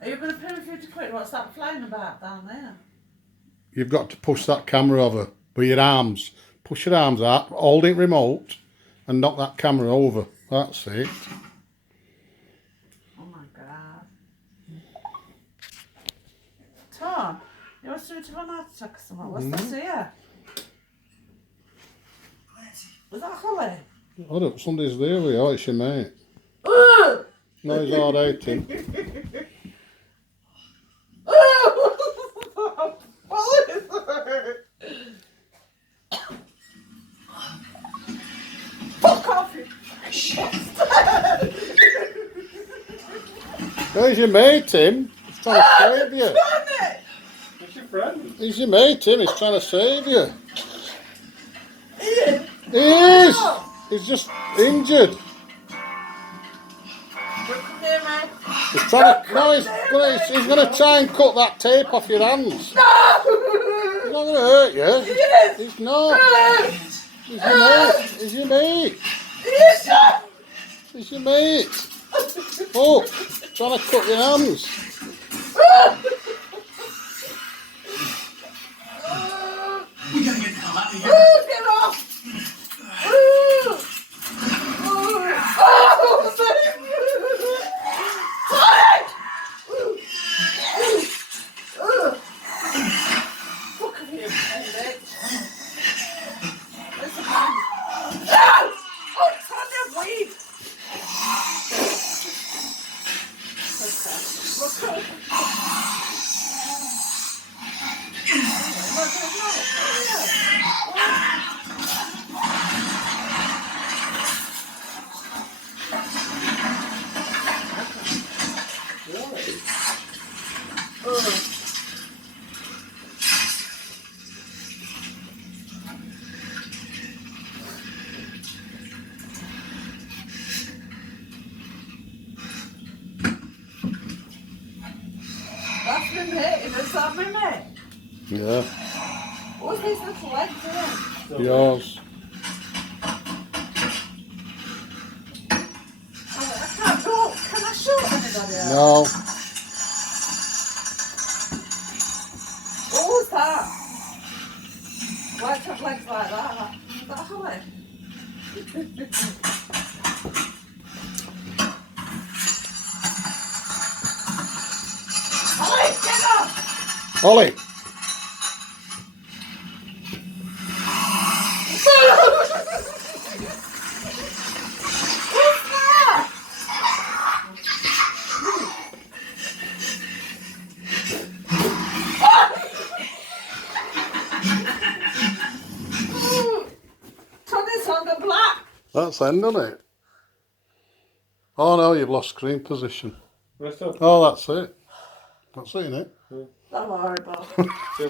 Are you going to pay me £50? What's that flying about down there? You've got to push that camera over with your arms. Push your arms out, hold it remote, and knock that camera over. That's it. Oh my God. Tom, you want to have an heart attack or something? What's this here? Was that Holly? I don't, somebody's there with you, it's your mate. No, he's alright, him. What is it? Fuck off, you bastard! There's your mate, Tim. He's trying to save you. That's your friend. He's your mate, Tim. He's trying to save you. Ian! He is! He's just injured. Come here, man. He's trying to... No, he's going to try and cut that tape off your hands. No! He's not going to hurt you. He is! He's not. He's your mate. He's your mate. He is! He's your mate. Oh, trying to cut your hands. We gotta get the hell out of here. Get off! That's been hit. Is that been hit? Yeah, What's these little legs here? yours. I can't go. Can I shoot anybody else? No. What was that? Why it have legs like that? Is that Holly? Holly, get up! Ollie. What's that? Tony's on the black. That's end, isn't it? Oh no, you've lost screen position. Rest up. Oh, that's it. That's it, innit? That's horrible.